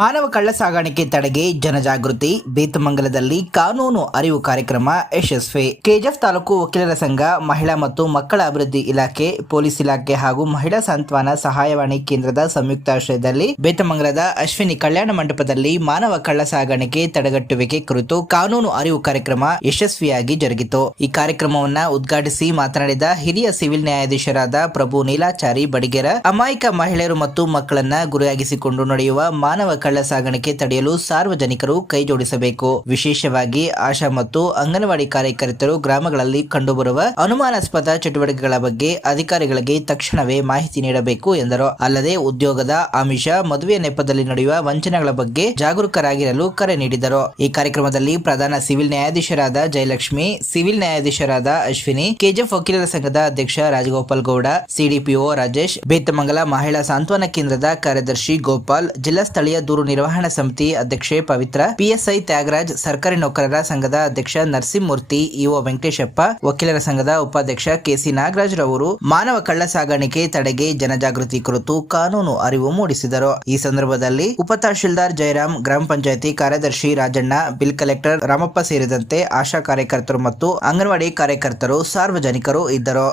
ಮಾನವ ಕಳ್ಳ ಸಾಗಾಣಿಕೆ ತಡೆಗೆ ಜನಜಾಗೃತಿ. ಬೇತಮಂಗಲದಲ್ಲಿ ಕಾನೂನು ಅರಿವು ಕಾರ್ಯಕ್ರಮ ಯಶಸ್ವಿ. ಕೆಜಿಎಫ್ ತಾಲೂಕು ವಕೀಲರ ಸಂಘ, ಮಹಿಳಾ ಮತ್ತು ಮಕ್ಕಳ ಅಭಿವೃದ್ಧಿ ಇಲಾಖೆ, ಪೊಲೀಸ್ ಇಲಾಖೆ ಹಾಗೂ ಮಹಿಳಾ ಸಾಂತ್ವನ ಸಹಾಯವಾಣಿ ಕೇಂದ್ರದ ಸಂಯುಕ್ತಾಶ್ರಯದಲ್ಲಿ ಬೇತಮಂಗಲದ ಅಶ್ವಿನಿ ಕಲ್ಯಾಣ ಮಂಟಪದಲ್ಲಿ ಮಾನವ ಕಳ್ಳ ಸಾಗಾಣಿಕೆ ತಡೆಗಟ್ಟುವಿಕೆ ಕುರಿತು ಕಾನೂನು ಅರಿವು ಕಾರ್ಯಕ್ರಮ ಯಶಸ್ವಿಯಾಗಿ ಜರುಗಿತು. ಈ ಕಾರ್ಯಕ್ರಮವನ್ನು ಉದ್ಘಾಟಿಸಿ ಮಾತನಾಡಿದ ಹಿರಿಯ ಸಿವಿಲ್ ನ್ಯಾಯಾಧೀಶರಾದ ಪ್ರಭು ನೀಲಾಚಾರಿ ಬಡಿಗೆರ, ಅಮಾಯಕ ಮಹಿಳೆಯರು ಮತ್ತು ಮಕ್ಕಳನ್ನ ಗುರಿಯಾಗಿಸಿಕೊಂಡು ನಡೆಯುವ ಮಾನವ ಕಳ್ಳ ಸಾಗಾಣಿಕೆ ತಡೆಯಲು ಸಾರ್ವಜನಿಕರು ಕೈಜೋಡಿಸಬೇಕು. ವಿಶೇಷವಾಗಿ ಆಶಾ ಮತ್ತು ಅಂಗನವಾಡಿ ಕಾರ್ಯಕರ್ತರು ಗ್ರಾಮಗಳಲ್ಲಿ ಕಂಡುಬರುವ ಅನುಮಾನಾಸ್ಪದ ಚಟುವಟಿಕೆಗಳ ಬಗ್ಗೆ ಅಧಿಕಾರಿಗಳಿಗೆ ತಕ್ಷಣವೇ ಮಾಹಿತಿ ನೀಡಬೇಕು ಎಂದರು. ಅಲ್ಲದೆ ಉದ್ಯೋಗದ ಆಮಿಷ, ಮದುವೆ ನೆಪದಲ್ಲಿ ನಡೆಯುವ ವಂಚನೆಗಳ ಬಗ್ಗೆ ಜಾಗರೂಕರಾಗಿರಲು ಕರೆ ನೀಡಿದರು. ಈ ಕಾರ್ಯಕ್ರಮದಲ್ಲಿ ಪ್ರಧಾನ ಸಿವಿಲ್ ನ್ಯಾಯಾಧೀಶರಾದ ಜಯಲಕ್ಷ್ಮಿ, ಸಿವಿಲ್ ನ್ಯಾಯಾಧೀಶರಾದ ಅಶ್ವಿನಿ, ಕೆಜಿಎಫ್ ವಕೀಲರ ಸಂಘದ ಅಧ್ಯಕ್ಷ ರಾಜಗೋಪಾಲ್ ಗೌಡ, ಸಿಡಿಪಿಒ ರಾಜೇಶ್, ಬೇತಮಂಗಲ ಮಹಿಳಾ ಸಾಂತ್ವನ ಕೇಂದ್ರದ ಕಾರ್ಯದರ್ಶಿ ಗೋಪಾಲ್, ಜಿಲ್ಲಾ ಸ್ಥಳೀಯ ದೂರು ನಿರ್ವಹಣಾ ಸಮಿತಿ ಅಧ್ಯಕ್ಷೆ ಪವಿತ್ರ, ಪಿಎಸ್ಐ ತ್ಯಾಗರಾಜ್, ಸರ್ಕಾರಿ ನೌಕರರ ಸಂಘದ ಅಧ್ಯಕ್ಷ ನರಸಿಂಹಮೂರ್ತಿ, ಇಒ ವೆಂಕಟೇಶಪ್ಪ, ವಕೀಲರ ಸಂಘದ ಉಪಾಧ್ಯಕ್ಷ ಕೆಸಿ ನಾಗರಾಜ್ ರವರು ಮಾನವ ಕಳ್ಳ ಸಾಗಾಣಿಕೆ ತಡೆಗೆ ಜನಜಾಗೃತಿ ಕುರಿತು ಕಾನೂನು ಅರಿವು ಮೂಡಿಸಿದರು. ಈ ಸಂದರ್ಭದಲ್ಲಿ ಉಪ ತಹಶೀಲ್ದಾರ್ ಜಯರಾಮ್, ಗ್ರಾಮ ಪಂಚಾಯಿತಿ ಕಾರ್ಯದರ್ಶಿ ರಾಜಣ್ಣ, ಬಿಲ್ ಕಲೆಕ್ಟರ್ ರಾಮಪ್ಪ ಸೇರಿದಂತೆ ಆಶಾ ಕಾರ್ಯಕರ್ತರು ಮತ್ತು ಅಂಗನವಾಡಿ ಕಾರ್ಯಕರ್ತರು, ಸಾರ್ವಜನಿಕರು ಇದ್ದರು.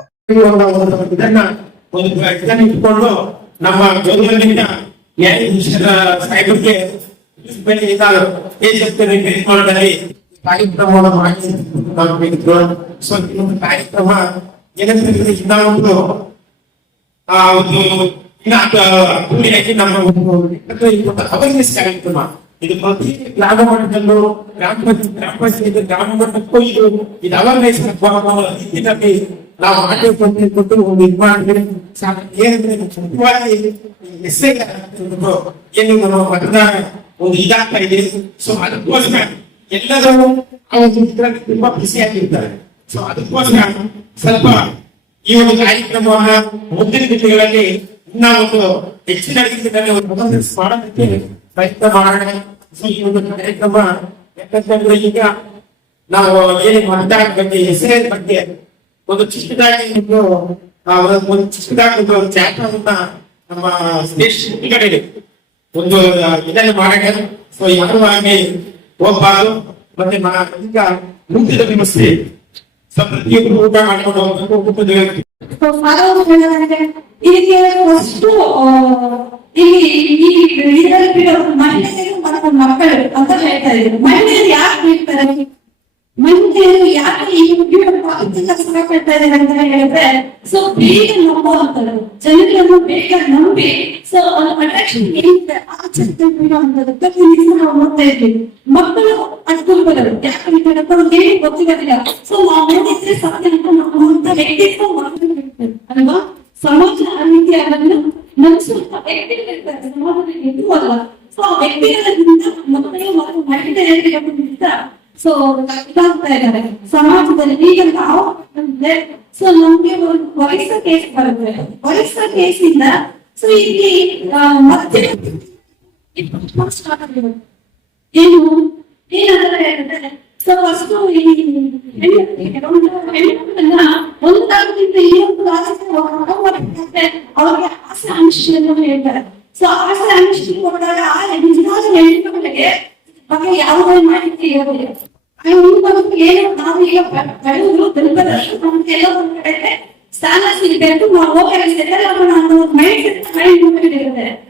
ನ್ಯಾಯಾಧೀಶರ ಸಾಹೇಬರಿಗೆ ಕಾರ್ಯಕ್ರಮವನ್ನು ಮಾಡಿದ್ದು. ಸೊ ಕಾರ್ಯಕ್ರಮ ಏನಂತಂದ್ರೆ ಒಂದು ನಮ್ಮ ಅವೇರ್ನೆಸ್ ಕಾರ್ಯಕ್ರಮ. ಇದು ಪ್ರತಿ ಗ್ರಾಮ ಮಟ್ಟದಲ್ಲೂ ಗ್ರಾಮ ಪಂಚಾಯತ್ ಗ್ರಾಮ ಮಟ್ಟಕ್ಕೂ ಇದು ಅವೇರ್ನೆಸ್ ನಿಟ್ಟಿನಲ್ಲಿ ನಾವು ಕೊಟ್ಟು ಒಂದು ಇದು ಮಾಡಿದ್ರೆ ಏನಂದ್ರೆ ಏನು ನಮ್ಮ ಮತದ ಒಂದು ಇದಾಗ್ತಾ ಇದೆ. ಸೊ ಅದಕ್ಕೋಸ್ಕರ ಎಲ್ಲರೂ ತುಂಬಾ ಬಿಸಿಯಾಗಿರ್ತಾರೆ. ಸೊ ಅದಕ್ಕೋಸ್ಕರ ಸ್ವಲ್ಪ ಈ ಒಂದು ಕಾರ್ಯಕ್ರಮವನ್ನ ಮುಂದಿನ ದಿನಗಳಲ್ಲಿ ಇನ್ನ ಒಂದು ಹೆಚ್ಚಿನ ರೀತಿಯಲ್ಲಿ ಮಾಡೋದಕ್ಕೆ ಪ್ರಯತ್ನ ಮಾಡೋಣ. ಸೊ ಈ ಒಂದು ಕಾರ್ಯಕ್ರಮ ಯಾಕಂತಂದ್ರೆ ಈಗ ನಾವು ಏನು ಮತದಾನ ಬಗ್ಗೆ, ಹೆಸರೇ ಬಗ್ಗೆ ಒಂದು ಚಿಕ್ಕದಾಗಿ ಒಂದು ಚಾಪ್ಟರ್ನ ನಮ್ಮ ದೇಶದಲ್ಲಿ ಒಂದು ಇದನ್ನು ಮಾಡೋಣ. ಸೊ ಯಾರು ಹಾಗೆ ಹೋಗ್ಬಾರ್ದು. ಮತ್ತೆ ಈಗ ಮುಂದಿನ ವ್ಯವಸ್ಥೆ ಪ್ರತಿಯೊಬ್ಬರು ಊಟ ಮಾಡ್ಕೊಂಡು ಹೋಗ್ಬೇಕು. ಮಹಿಳೆಯರು ಮತ್ತು ಮಕ್ಕಳು ಅಂತ ಹೇಳ್ತಾ ಇದ್ರು. ಮಹಿಳೆಯರು ಯಾಕೆ ಹೇಳ್ತಾರೆ, ಮಹಿಳೆಯರು ಯಾಕೆ ಈ ಕಷ್ಟಪಡ್ತಾ ಇದ್ದಾರೆ ಅಂತ ಹೇಳಿದ್ರೆ, ಸೊ ಬೇಗ ನಂಬುವಂಥದ್ದು, ಜನರನ್ನು ಬೇಗ ನಂಬಿ ಸೊ ಅಟ್ರಾಕ್ಷನ್ ಏನಿದೆ ಆ ಚರ್ಚೆ ಬಿಡುವಂಥದ್ದು ನಾವು ನೋಡ್ತಾ ಇದ್ದೀವಿ. ಮಕ್ಕಳು ಅನುಕೂಲಗಳು ಯಾಕಂದ್ರೆ ಹೇಳಿ ಗೊತ್ತಿರೋದಿಲ್ಲ. ಸೊ ನಾವು ನೋಡಿದ್ರೆ ಸತ್ಯ ಅಂತ ನಂಬುವಂತ ವ್ಯಕ್ತಿತ್ವ ಮಕ್ಕಳು ಇರ್ತಾರೆ ಅಲ್ವಾ. ಸಮಾಜ ಆ ರೀತಿಯಾಗಲು ನಡೆಸುವಂತ ವ್ಯಕ್ತಿಗಳು ಇರ್ತಾರೆ, ಸಮಾಜದಲ್ಲಿ ಎದ್ದು ಅಲ್ಲ. ಸೊ ಆ ವ್ಯಕ್ತಿಗಳಿಂದ ಮಕ್ಕಳು ಮತ್ತು ಮಹಿಳೆಯರಿಗೆ ಸೊ ಇದಾಗ್ತಾ ಇದ್ದಾರೆ ಸಮಾಜದಲ್ಲಿ. ಈಗ ನಾವು ಸೊ ನಮ್ಗೆ ಒಂದು ವಯಸ್ಸ ಕೇಸ್ ಬರುತ್ತೆ. ವಯಸ್ಸ ಕೇಸಿಂದ ಸೊ ಇಲ್ಲಿ ಮತ್ತೆ ಏನು ಏನಂದ್ರೆ ಸೊ ಫಸ್ಟ್ ಒಂದಾಗದಿಂದ ಇನ್ನೊಂದು ಅವ್ರಿಗೆ ಆಸೆ ಆಮಿಷವನ್ನು ಹೇಳ್ತಾರೆ. ಸೊ ಆಸೆ ಆಮಿಷ ಕೊಟ್ಟಾಗ ಹೆಣ್ಣುಗಳಿಗೆ ಬಗ್ಗೆ ಯಾವುದೇ ಮಾಹಿತಿ ಇರೋದಿಲ್ಲ. ಏನು ನಾವು ಈಗ ಬೆಳೆದು ಎಲ್ಲ ಒಂದು ಕಡೆ ಸ್ಥಾನ ಸಿಗಬೇಕು, ನಾವು ಹೋಗಿರುತ್ತೆ ಮೈಂಡ್.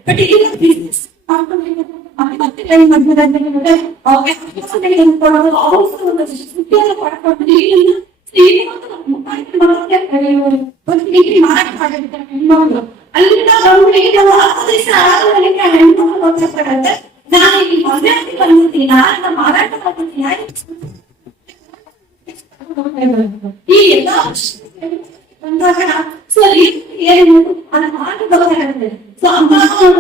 ಬಟ್ ಈಗ ಬಿಸ್ನೆಸ್ ಅಲ್ಲಿಂದ ಹೆಣ್ಮಕ್ಳು ನಾನು ಇಲ್ಲಿ ಮದುವೆ ಬಂದಿದ್ದೀನಿ, ನಾನು ಮಾರಾಟ ಮಾಡ್ತೀನಿ. ಈ ಎಲ್ಲ ಬಂದಾಗ ಸೊ ಏನು ಅದು ಮಾಡಿ ಬರ್ತಾರೆ. ಸೊ ಅಮ್ಮ ನಮ್ಮ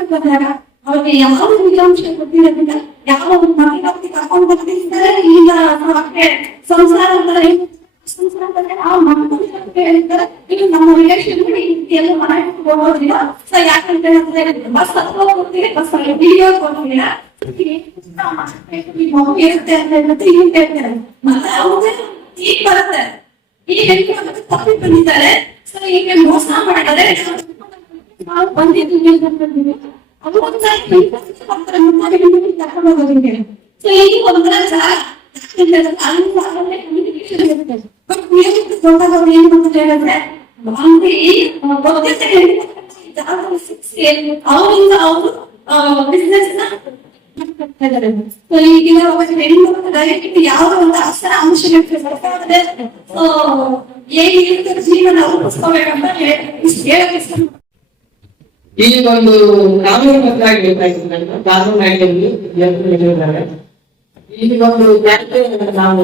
ಬಂದಾಗ ಅವ್ರಿಗೆ ಯಾವ ವಿಧಾಂಶ ಗೊತ್ತಿರೋದಿಲ್ಲ, ಯಾವ ಒಂದು ಮಹಿಳೆ ಕರ್ಕೊಂಡು ಬರ್ತಿದ್ದಾರೆ. ಈಗ ಸಂಸಾರದಲ್ಲಿ ಆ ಮಕ್ಕಳು ಹೇಳ್ತಾರೆ ಇದು ನಮ್ಮ ರಿಲೇಷನ್ ಎಲ್ಲ ಮಾಡಕ್ಕೆ ಹೋಗೋದಿಲ್ಲ. ಸೊ ಯಾಕಂತ ಹೇಳಿದ್ರೆ ಬಸ್ ಹತ್ರ ಹೋಗ್ತೀವಿ, ಬಸ್ ವಿಡಿಯೋ ಕೊಡ್ತೀರಾ ಮಗು ಇರುತ್ತೆ ಅಂತ ಹೇಳ್ಬಿಟ್ಟು ಈಗ ಹೇಳ್ತಾರೆ. ಮತ್ತೆ ಅವ್ರಿಗೆ ಈಗ ಬರುತ್ತೆ, ಈಗ ತಪ್ಪಿ ಬಂದಿದ್ದಾರೆ. ಸೊ ಈಗ ಮೋಸ ಮಾಡಿದರೆ ನಾವು ಬಂದಿದ್ದು ಬಂದಿದ್ದೀವಿ ಅದು ಒಂದ್ಸಾರಿ ಕರ್ಕೊಂಡು ಹೋಗೋದಿದೆ. ಸೊ ಈಗ ಒಂಥರ ಏನ್ ಅಂತ ಹೇಳಿದ್ರೆ ಅವರಿಂದ ಅವರು ಬಿಸ್ನೆಸ್ ಈಗಿನ ಹೆಣ್ಣು ಯಾವುದೋ ಒಂದು ಅಕ್ಷರ ಅಂಶಕ್ಕೆ ಬರ್ತಾದ್ರೆ ಹೇಗೆ ಜೀವನ ರೂಪಿಸ್ಕೋಬೇಕಂತ ಹೇಳಿ ಈ ಒಂದು ಕಾನೂನು ಪತ್ರ ಬೇಕಾಗಿತ್ತು ಕಾನೂನು ಆಗಿದ್ದಾರೆ ಈ ಒಂದು ನಾವು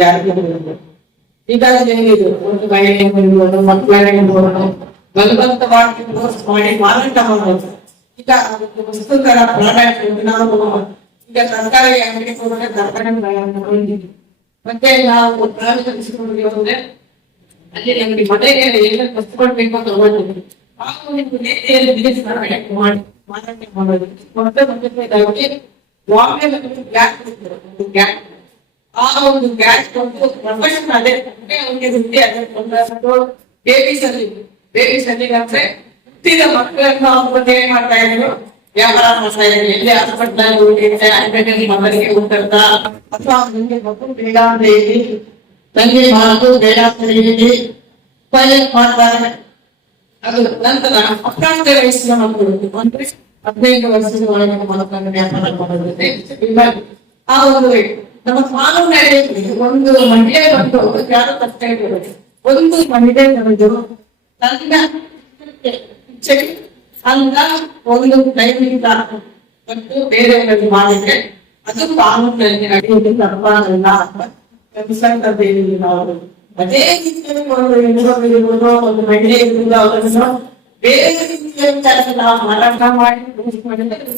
ಜಾರಿಗೆ ಈಗಾಗಲೇ ಏನಿದೆ ಒಂದು ಮಹಿಳೆಯರು ಮಕ್ಕಳನ್ನು ಬಲವಂತವಾಗಿ ಮಾಡಿ ಮಾರಾಟ ಮಾಡೋದು. ಈಗ ವಸ್ತುಗಳ ಪ್ರಾಡಕ್ಟ್ ನಾವು ಈಗ ತರಕಾರಿ ಅಂಗಡಿ ಹೋದ್ರೆ ತರಕಾರಿ ಮತ್ತೆ ನಾವು ಪ್ರಾರಂಭಿಸಿಕೊಂಡು ಹೋದ್ರೆ ಅಲ್ಲಿ ನಮಗೆ ಮನೆಗೆ ಏನೇನು ವಸ್ತುಗಳು ಬೇಕು ತಗೊಂಡಿದ್ವಿ ಆ ಒಂದು ರೀತಿಯಲ್ಲಿ ಬಿಸಿನೆಸ್ ಮಾಡಿ ಮಾರಾಟ ಮಾಡೋದು. ಮತ್ತೆ ಗ್ಯಾಸ್ ಆ ಒಂದು ಗ್ಯಾಸ್ ಪ್ರೊಫೆಷನ್ ಅದೇ ಬೇಬೀಸ್ ಅಲ್ಲಿ ಅಂದ್ರೆ ಹುಟ್ಟಿದ ಮಕ್ಕಳನ್ನು ಅವ್ರು ಏನ್ ಮಾಡ್ತಾ ಇದ್ರು, ವ್ಯಾಪಾರ ಮಾಡ್ತಾ ಇದ್ರು. ಎಲ್ಲಿ ಹಾಸ್ಪಿಟಲ್ ಮಕ್ಕಳಿಗೆ ಹೋಗ್ತಾ ಅಥವಾ ನಿಮ್ಗೆ ಮಕ್ಕಳು ಬೇಡ ಅಂತ ಹೇಳಿ ತಂಗಿ ಮಾತು ಬೇಡ ಅಂತ ಹೇಳಿ ಪೈಲಟ್ ಮಾಡ್ತಾರೆ. ಅದು ನಂತರ ಮಕ್ಕಳ ವಯಸ್ಸಿನ ಮಕ್ಕಳು 15 ವರ್ಷದ ಒಳಗಿನ ಮಕ್ಕಳನ್ನು ವ್ಯಾಪಾರ ಮಾಡೋದು. ಆ ಒಂದು ನಮ್ಮ ಕಾನೂನಲ್ಲಿ ಒಂದು ಮಹಿಳೆ ಬಂದು ಯಾರು ತಪ್ಪೇ ಇರೋದು, ಒಂದು ಮಹಿಳೆ ಬಂದು ತನ್ನ ಅಂತ ಒಂದು ಟೈಮಿಂದ ಮತ್ತು ಬೇರೆಯವರಲ್ಲಿ ಮಾಡಿದ್ರೆ ಅದು ಕಾನೂನಲ್ಲಿ ನಡೆಯುವುದಿಲ್ಲ. ನಾವು ಅದೇ ರೀತಿಯಲ್ಲಿ ಒಂದು ಮಹಿಳೆ ಇರುವುದು ಅವರನ್ನು ಬೇರೆ ರೀತಿಯಲ್ಲಿ ನಾವು ಮಾರಾಟ ಮಾಡಿ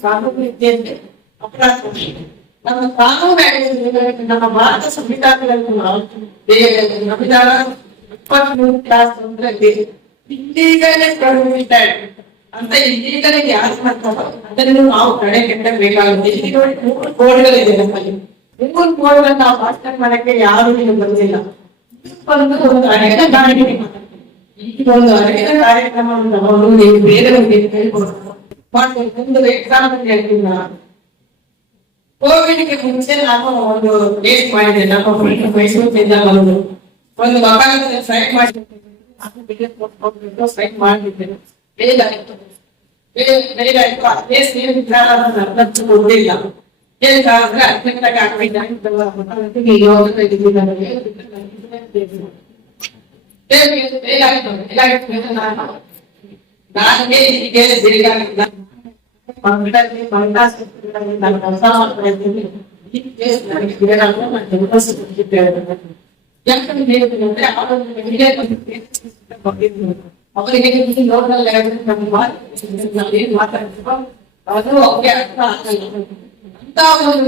ಕಾನೂನು ರೀತಿಯಲ್ಲಿ ಅಪರಾಧ. ನಮ್ಮ ಕಾನೂನು ನಮ್ಮ ಭಾರತ ಸಂವಿಧಾನದಲ್ಲಿ ಸಂವಿಧಾನ 23 ಕ್ಲಾಸ್ ಅಂದ್ರೆ ಇಲ್ಲಿಗಲೇ ಪ್ರೊಹಿಬಿಟೆಡ್ ಅಂತ ಇಲ್ಲಿಗಲೇ ಯಾರು ಮಾಡ್ತಾರೋ ಅದನ್ನು ನಾವು ಕಡೆ ಕೆಟ್ಟಬೇಕಾಗುತ್ತೆ. ಇಲ್ಲಿ ನೋಡಿ 3 ಕೋಡ್ಗಳಿದೆ ನಮ್ಮಲ್ಲಿ. 3 ಕೋಡ್ಗಳನ್ನ ನಾವು ಮಾಸ್ಟರ್ ಮಾಡಕ್ಕೆ ಯಾರು ಇಲ್ಲಿ ಬಂದಿಲ್ಲ. ಒಂದು ಅನೇಕ ಈಗ ಒಂದು ಅನೇಕ ಕಾರ್ಯಕ್ರಮವನ್ನು ತಗೊಂಡು ನೀವು ಬೇರೆಯವರಿಗೆ ಹೇಳ್ಕೊಡ್ತಾರೆ ಮಾಡ್ಕೊಂಡು ಒಂದು ಎಕ್ಸಾಮ್ ಅಂತ ಹೇಳ್ತೀನಿ. ನಾನು ಕೋವಿಡ್ಗೆ ಮುಂಚೆ ನಾನು ಒಂದು ಕೇಸ್ ಮಾಡಿದೆ. ನಮ್ಮ ಮೈಸೂರಿನಿಂದ ಒಂದು ವಕಾಲತ್ ಸೈಟ್ ಮಾಡಿ ಸೈಟ್ ಮಾಡಿದ್ದೇನೆ. ಬೇಲಾಯ್ತು ಆ ಕೇಸ್ ಏನು ಕೊಡಲಿಲ್ಲ. ಏನಂದ್ರೆ ಅರ್ಜೆಂಟಾಗಿ ಆಗ್ಬಿಟ್ಟು ನಾನು ಅವರಿಗೆ ಮಾತಾಡ್ತೀವೋ ಅದು ಅವ್ರಿಗೆ ಅರ್ಥ ಆಗಲ್ಲ. ಅಂತ ಒಂದು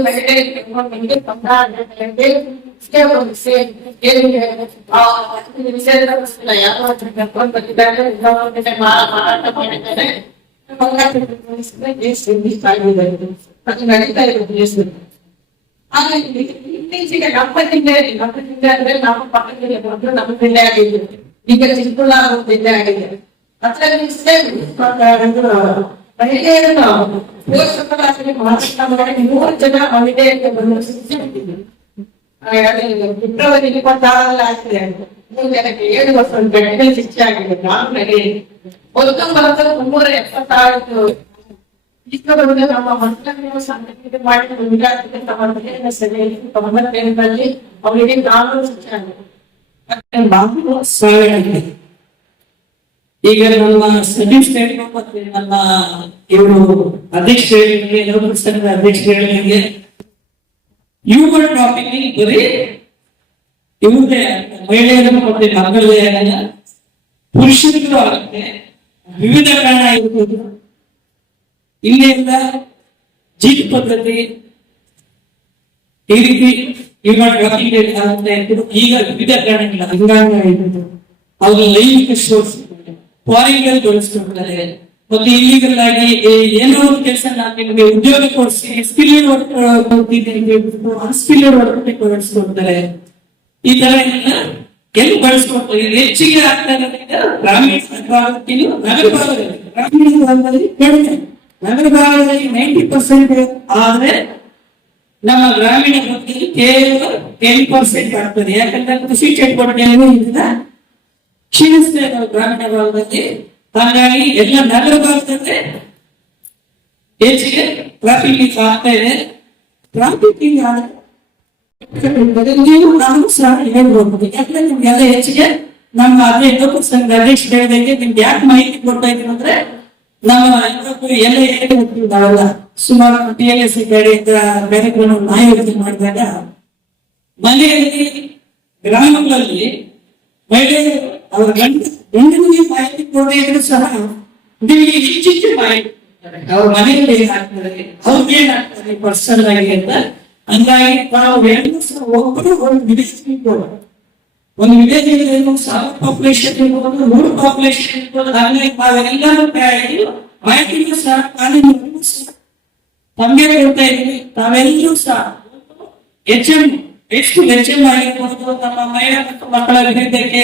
ಮಾರಾಟ ಮಾಡಿದ್ದಾರೆ. ಅದು ನಡೀತಾ ಇರೋದು ಇತ್ತೀಚೆಗೆ ನಮ್ಮ ಜಿಲ್ಲೆ ಅಂದ್ರೆ ನಮ್ಮ ಪಕ್ಕದಲ್ಲಿ ಮೊದಲು ನಮ್ಮ ಜಿಲ್ಲೆ ಆಗಿದ್ದು, ಈಗ ಚಿಕ್ಕಬಳ್ಳಾಪುರ ಜಿಲ್ಲೆ ಆಗಿದೆ. ಅದರಲ್ಲಿ ಮಹಿಳೆಯರನ್ನು ಮಾರಾಟ ಮಾಡಿ 3 ಜನ ಮಹಿಳೆಯರಿಗೆ ಬಂದು ಫೆಬ್ರವರಿ 26 ಆಗ್ತಿದೆ. 3 ಜನಕ್ಕೆ 7 ವರ್ಷ ಬೆಟ್ಟೆ ಶಿಕ್ಷೆ ಆಗಿದೆ. ಕಾನೂನಲ್ಲಿ 1976 ಇಷ್ಟರವರೆಗೆ ನಮ್ಮ ಮಕ್ಕಳನ್ನು ಸಂಘಟನೆ ಮಾಡಿ ವಿದ್ಯಾರ್ಥಿಗಳಲ್ಲಿ ಅವರಿಗೆ ಕಾನೂನು ಶಿಕ್ಷೆ ಆಗಿದೆ. ಈಗ ನಮ್ಮ ಸಚಿವ್ ಸ್ಟೇಟ್ ಮತ್ತೆ ನಮ್ಮ ಇವರು ಅಧ್ಯಕ್ಷರಿಗೆ ಅಧ್ಯಕ್ಷರಿಗೆ ಇವುಗಳ ಟಾಪಿಕ್ ಬರೀ ಇವ್ರದೇ ಮಹಿಳೆಯರು ಮತ್ತೆ ಮಕ್ಕಳೇ ಪುರುಷರಿಗೂ ಆಗುತ್ತೆ. ವಿವಿಧ ಕಾರಣ ಇರ್ಬೋದು. ಇಲ್ಲಿಂದ ಜೀಟ್ ಪದ್ಧತಿ ಈ ರೀತಿ ಇವುಗಳ ಟಾಪಿಕ್ ಈಗ ವಿವಿಧ ಕಾರಣಗಳ ಅಂಗಾಂಗ ಇರ್ಬೋದು. ಅವರು ಲೈಂಗಿಕ ಶೋಷಣೆ ಫಾರಿನ್ ಬಳಸ್ಕೊಳ್ತಾರೆ. ಮತ್ತು ಇಲ್ಲಿಗಲ್ ಆಗಿ ಏನೋ ಒಂದು ಕೆಲಸ ನಾನು ನಿಮಗೆ ಉದ್ಯೋಗ ಕೊಡಿಸಿ ಸ್ಕಿಲ್ಡ್ ವರ್ಕ್ ಕೊಡ್ತಿದ್ದೀನಿ, ಅನ್ಸ್ಕಿಲ್ಡ್ ವರ್ಕ್ ಕೊಡಿಸ್ಕೊಡ್ತಾರೆ. ಈ ತರ ಎಲ್ಲಿ ಬಳಸ್ಕೊಡ್ತಾರೆ, ಹೆಚ್ಚಿಗೆ ಆಗ್ತಾ ಇರೋದ್ರಿಂದ ಗ್ರಾಮೀಣ ಭಾಗಕ್ಕಿಂತ ನಗರ ಭಾಗದಲ್ಲಿ, ಗ್ರಾಮೀಣ ಭಾಗದಲ್ಲಿ ಕಡಿಮೆ, ನಗರ ಭಾಗದಲ್ಲಿ 90% ಆದ್ರೆ ನಮ್ಮ ಗ್ರಾಮೀಣ ಭಾಗದಲ್ಲಿ ಕೇವಲ 10% ಆಗ್ತದೆ. ಯಾಕಂದ್ರೆ ಕೃಷಿ ಚಟುವಟಿಕೆಯಿಂದ ಕ್ಷೀಣಿಸ್ತಾ ಇದ್ದಾವೆ ಗ್ರಾಮೀಣ ಭಾಗದಲ್ಲಿ. ಹಾಗಾಗಿ ಎಲ್ಲ ನಗರ ಭಾಗದಲ್ಲಿ ಹೆಚ್ಚಿಗೆ ಟ್ರಾಫಿಕ್ ಆಗ್ತಾ ಇದೆ. ಟ್ರಾಫಿಕ್ ನೀವು ನಾವು ಸಹ ಹೇಳ್ಬೋದು. ಯಾಕಂದ್ರೆ ನಿಮ್ಗೆಲ್ಲ ಹೆಚ್ಚಿಗೆ ನಮ್ಮ ಅದೇ ಲೋಕ ಸಂಘ ಅಧ್ಯಕ್ಷರು ಹೇಳಿದಂಗೆ ನಿಮ್ಗೆ ಯಾಕೆ ಮಾಹಿತಿ ಕೊಡ್ತಾ ಇದ್ದೀವಿ ಅಂದ್ರೆ, ನಮ್ಮ ಎಲ್ಲ ನಾವೆಲ್ಲ ಸುಮಾರು TLS ಕಡೆಯಿಂದ ಕಾರ್ಯಕ್ರಮ ಆಯೋಜನೆ ಮಾಡಿದಾಗ ಮನೆಯಲ್ಲಿ ಗ್ರಾಮಗಳಲ್ಲಿ ಮಹಿಳೆಯರು ಅವರ ಗಂಡನಿಗೆ ಮಾಹಿತಿ ಕೊಡದೇ ಇದ್ರು ಸಹ ನಿಮಗೆ ಹೆಚ್ಚಿಚ್ಚು ಮಾಹಿತಿ ಅವ್ರ ಮನೆಯಲ್ಲಿ ಏನಾಗ್ತದೆ, ಅವ್ರಿಗೆ ಏನಾಗ್ತದೆ ಪರ್ಸನಲ್ ಆಗಿ ಅಂತ. ಹಂಗಾಗಿ ನಾವು ಎಲ್ಲರೂ ಸಹ ಒಬ್ಬರು ಒಂದು ವಿಲೇಜ್ ಪಾಪ್ಯುಲೇಷನ್ ಇರ್ಬೋದು, ರೂರಲ್ ಪಾಪ್ಯುಲೇಷನ್ ಇರ್ಬೋದು. ಹಾಗಾಗಿ ನಾವೆಲ್ಲರೂ ಮಾಹಿತಿಗೂ ಸಹ ಕಾನೂನು ತಮಗೆ ಕೊಡ್ತಾ ಇದ್ದೀವಿ. ತಾವೆಲ್ಲರೂ ಸಹ ಹೆಚ್ಚು ಆಗಿರ್ಬೋದು, ನಮ್ಮ ಮಹಿಳಾ ಮತ್ತು ಮಕ್ಕಳ ಅಭಿವೃದ್ಧಿಗೆ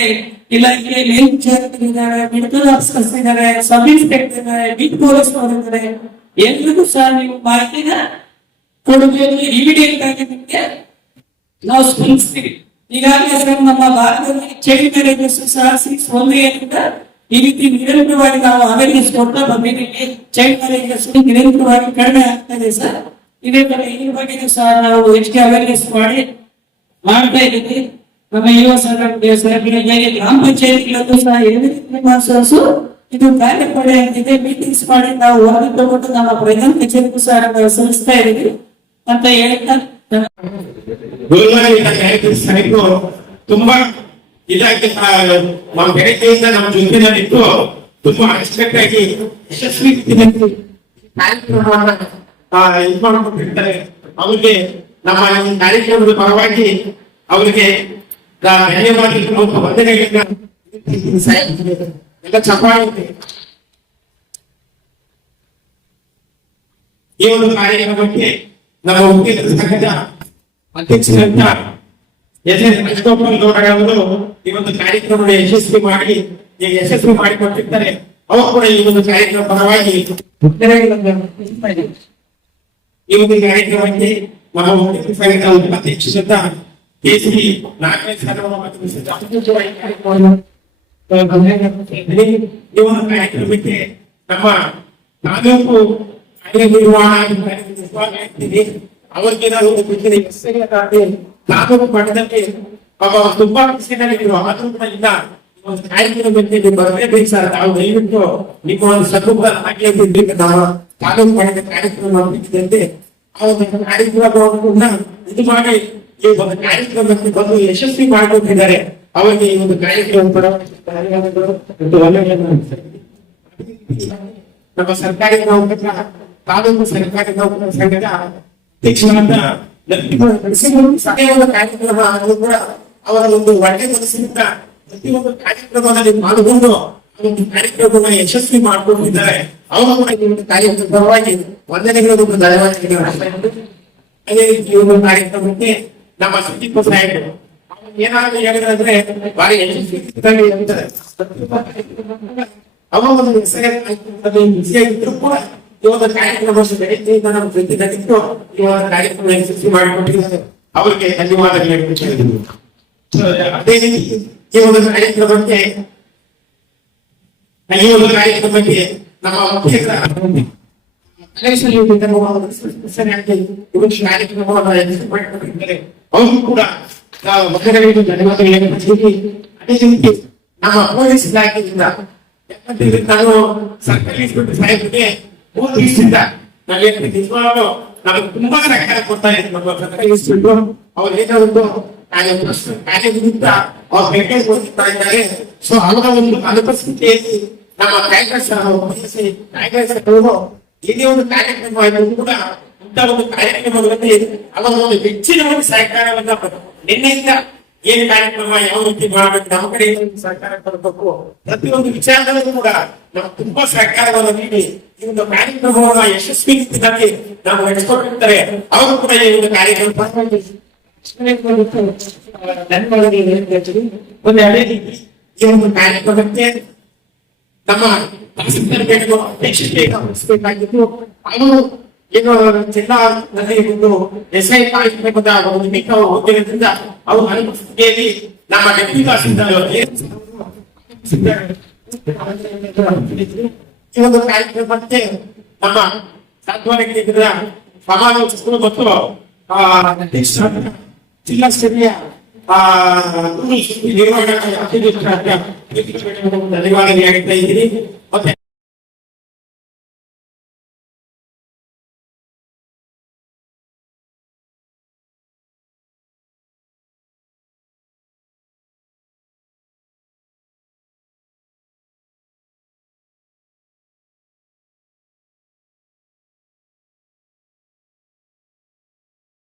ಇಲಾಖೆ ಮೇಲ್ವಿಚಾರಕರಿದ್ದಾರೆ, ಮೆಡಿಕಲ್ ಆಫೀಸರ್ಸ್ ಇದ್ದಾರೆ, ಸಬ್ ಇನ್ಸ್ಪೆಕ್ಟರ್ ಇದ್ದಾರೆ, ಬಿಗ್ ಪೊಲೀಸ್ ಇದ್ದಾರೆ. ಎಲ್ರಿಗೂ ಸಹ ನೀವು ಮಾಹಿತಿನ ಕೊಡಬೇಕು. ಇಮಿಡಿಯೇಟ್ ಆಗಿ ನಿಮಗೆ ನಾವು ಸ್ಪಂದಿಸ್ತೀವಿ. ಈಗಾಗಲೇ ನಮ್ಮ ಭಾರತದಲ್ಲಿ ಚೈಲ್ಡ್ ಮ್ಯಾರೇಜಸ್ ಸಹ 618 ಈ ರೀತಿ ನಿರಂತರವಾಗಿ ನಾವು ಅವೇರ್ನೆಸ್ ಕೊಡ್ತಾ ಬಂದಿದ್ದೀವಿ. ಚೈಲ್ಡ್ ಮ್ಯಾರೇಜಸ್ ನಿರಂತರವಾಗಿ ಕಡಿಮೆ ಆಗ್ತಾ ಇದೆ ಸರ್. ಇದೇ ತರ ಈ ಬಗ್ಗೆ ಸಹ ನಾವು ಹೆಚ್ಚಿಗೆ ಅವೇರ್ನೆಸ್ ಮಾಡ್ತಾ ಇದ್ದೀವಿ. ನಮ್ಮ ಯುವ ಸಂಘಟನೆ ಗ್ರಾಮ ಪಂಚಾಯತಿಗಳಲ್ಲೂ ಸಹ ಇದು ಕಾರ್ಯಪಡೆ ಅಂತಿದೆ. ಮೀಟಿಂಗ್ಸ್ ಮಾಡಿ ನಾವು ವರದಿ ತಗೊಂಡು ನಮ್ಮ ಪ್ರಧಾನ ಕಚೇರಿಗೂ ಸಹ ನಾವು ಸಲ್ಲಿಸ್ತಾ ಇದ್ದೀವಿ ಅಂತ ಹೇಳ್ತಾ ಸಾಹಿತ್ಯ ತುಂಬಾ ಇಲಾಖೆ ಬೆಳಗ್ಗೆಯಿಂದ ನಮ್ಮ ಜೊತೆಯಲ್ಲಿದ್ದು ತುಂಬಾ ಅಚ್ಚುಕಟ್ಟಾಗಿ ಯಶಸ್ವಿ ಮಾಡ್ಕೊಂಡಿರ್ತಾರೆ. ಅವ್ರಿಗೆ ನಮ್ಮ ಈ ಕಾರ್ಯಕ್ರಮದ ಪರವಾಗಿ ಅವರಿಗೆ ಧನ್ಯವಾದಗಳು, ವಂದನೆಗಳನ್ನ ಎಲ್ಲ ಚಪ್ಪಾಳೆ. ಈ ಒಂದು ಕಾರ್ಯಕ್ರಮಕ್ಕೆ ನಮ್ಮ ವಕೀಲರ ಸಂಘದ ಅಧ್ಯಕ್ಷರಂತ ಗೌಡರವರು ಈ ಒಂದು ಕಾರ್ಯಕ್ರಮ ಯಶಸ್ವಿ ಮಾಡಿಕೊಟ್ಟಿದ್ದಾರೆ. ಅವರು ಕೂಡ ಈ ಒಂದು ಕಾರ್ಯಕ್ರಮ ಪರವಾಗಿ ಈ ಒಂದು ಕಾರ್ಯಕ್ರಮಕ್ಕೆ ನಮ್ಮ ವಕೀಲರ ಸಂಘದ ಉಪಾಧ್ಯಕ್ಷರಂತ KC ನಾಗರಾಜ್ ಈ ಒಂದು ಕಾರ್ಯಕ್ರಮಕ್ಕೆ ನಮ್ಮ ತಾಲೂಕು ಅವರಿಗೆ ನಾವು ತಾಲೂಕು ಮಟ್ಟದಲ್ಲಿ ತುಂಬಾ ಖುಷಿಯಾಗಿದ್ರು. ಆದ್ರೂ ಕೂಡ ಇಲ್ಲ ಒಂದು ಕಾರ್ಯಕ್ರಮಕ್ಕೆ ನೀವು ಬರಲೇಬೇಕು ಸರ್. ನಾವು ದಯವಿಟ್ಟು ನಿಮ್ಮ ಒಂದು ಸದುಪ ಹಾಗೆ ನಮ್ಮ ತಾಲೂಕು ಮಟ್ಟದ ಕಾರ್ಯಕ್ರಮ ಮಾಡಬೇಕಿದೆ. ಆ ಒಂದು ಕಾರ್ಯಕ್ರಮವನ್ನು ಇದು ಮಾಡಿ ಈ ಒಂದು ಕಾರ್ಯಕ್ರಮಕ್ಕೆ ಬಂದು ಯಶಸ್ವಿ ಮಾಡಿಕೊಂಡಿದ್ದಾರೆ. ಅವರಿಗೆ ಈ ಒಂದು ಕಾರ್ಯಕ್ರಮ ನಮ್ಮ ಸರ್ಕಾರಿ ನೌಕರರ ತಾಲೂಕು ಸರ್ಕಾರಿ ನೌಕರರ ಸಂಘದ ಅಧ್ಯಕ್ಷರಾದ ಒಂದು ಕಾರ್ಯಕ್ರಮ ಕೂಡ ಅವರ ಒಂದು ಒಳ್ಳೆ ಮನಸ್ಸಿನಿಂದ ಪ್ರತಿಯೊಂದು ಕಾರ್ಯಕ್ರಮದಲ್ಲಿ ಮಾಡಿಕೊಂಡು ಒಂದು ಕಾರ್ಯಕ್ರಮವನ್ನು ಯಶಸ್ವಿ ಮಾಡಿಕೊಂಡಿದ್ದಾರೆ. ಅವರು ಕೂಡ ಈ ಒಂದು ಕಾರ್ಯಕ್ರಮದ ಪರವಾಗಿ ವಂದನೆಗಳು ಮತ್ತು ಧನ್ಯವಾದಗಳು. ಅದೇ ರೀತಿ ಈ ಒಂದು ಕಾರ್ಯಕ್ರಮಕ್ಕೆ ನಮ್ಮ ಸುದೀಪ್ ಸಾಹೇಬರು ಏನಾದ್ರು ಹೇಳಿದ್ರೆ ಭಾರಿ ಯಶಸ್ವಿ ಅವ ಒಂದು ಬಿಸಿಯಾಗಿದ್ರು ಕೂಡ ಈ ಒಂದು ಕಾರ್ಯಕ್ರಮ ಬೆಳಗ್ಗೆಯಿಂದ ನಾವು ಪ್ರತಿನಿಧಿಟ್ಟು ಈ ಒಂದು ಕಾರ್ಯಕ್ರಮ ಯಶಸ್ವಿ ಮಾಡಿಕೊಂಡಿದ್ದಾರೆ. ಅವರಿಗೆ ಧನ್ಯವಾದಗಳು ಹೇಳ್ತಿದ್ದೀವಿ. ಅದೇ ರೀತಿ ಈ ಒಂದು ಕಾರ್ಯಕ್ರಮಕ್ಕೆ ನಮ್ಮ ಅವರು ಕೂಡ ಮಕ್ಕಳಿಗೆ ಧನ್ಯವಾದಗಳು. ಅದೇ ರೀತಿ ನಮ್ಮ ಪೊಲೀಸ್ ಇಲಾಖೆಯಿಂದ ನಾನು ಸರ್ಕಾರಿ ಸಾಹೇಬರಿಗೆ ನಿಜವಾಗ್ಲೂ ನಮಗೆ ತುಂಬಾ ಸಹಕಾರ ಕೊಡ್ತಾ ಇದ್ದಾರೆ. ನಮ್ಮ ಸರ್ಕಾರಿ ಅವ್ರು ಏನೋ ಒಂದು ಕಾರ್ಯದಿಂದ ಅವ್ರ ಬೆಂಗಳೂರು ಹೋಗ್ತಾ ಇದ್ದಾರೆ. ಸೊ ಅವರ ಒಂದು ಅನುಪಸ್ಥಿತಿಯಲ್ಲಿ ನಮ್ಮ ಕಾಂಗ್ರೆಸ್ ಏನೇ ಒಂದು ಕಾರ್ಯಕ್ರಮ ಕೂಡ ಇಂಥ ಒಂದು ಕಾರ್ಯಕ್ರಮಗಳಲ್ಲಿ ಅವರ ಒಂದು ಹೆಚ್ಚಿನ ಒಂದು ಸಹಕಾರವನ್ನ ನಿನ್ನೆಯಿಂದ ಏನ್ ಕಾರ್ಯಕ್ರಮ ಯಾವ ರೀತಿ ಮಾಡಬೇಕು, ನಮ್ಮ ಕಡೆ ಸರ್ಕಾರ ಕೊಡಬೇಕು, ಪ್ರತಿಯೊಂದು ವಿಚಾರದಲ್ಲೂ ಕೂಡ ನಾವು ತುಂಬಾ ಸಹಕಾರವನ್ನು ನೀಡಿ ಈ ಒಂದು ಕಾರ್ಯಕ್ರಮವನ್ನು ಯಶಸ್ವಿ ರೀತಿಯಲ್ಲಿ ನಾವು ನಡೆಸಿಕೊಟ್ಟಿರ್ತಾರೆ. ಅವರು ಕೂಡ ಈ ಒಂದು ಕಾರ್ಯಕ್ರಮ ಒಂದು ಅದೇ ರೀತಿ ಈ ಒಂದು ಕಾರ್ಯಕ್ರಮಕ್ಕೆ ನಮ್ಮ ತಹಸೀಲ್ದಾರ್ಗಳಿಗೂ ಅಧ್ಯಕ್ಷತೆ ವಹಿಸಬೇಕಾಗಿದ್ದು, ಅವರು ಏನು ಜಿಲ್ಲಾದಲ್ಲಿ ಒಂದು ಎಸ್ಐ ಕಾರ್ಯಕ್ರಮದ ಒಂದು ಮಿಕ್ಕ ಉದ್ಯೋಗದಿಂದ ಅವರು ಅನುಪಸ್ಥಿತಿಯಲ್ಲಿ ನಮ್ಮ ಡೆಪ್ಯೂಟಿ ತಹಸೀಲ್ದಾರ್ ಈ ಒಂದು ಕಾರ್ಯಕ್ರಮಕ್ಕೆ ನಮ್ಮ ಸಾಂತ್ವನ ಕೇಂದ್ರದ ಸಮಾಲೋಚಕರು ಮತ್ತು ಜಿಲ್ಲಾ ಸ್ತರೀಯ ನಿರ್ವಹಣಾ ಧನ್ಯವಾದ ನೀಡುತ್ತಾ ಇದ್ದೀನಿ. ಮತ್ತೆ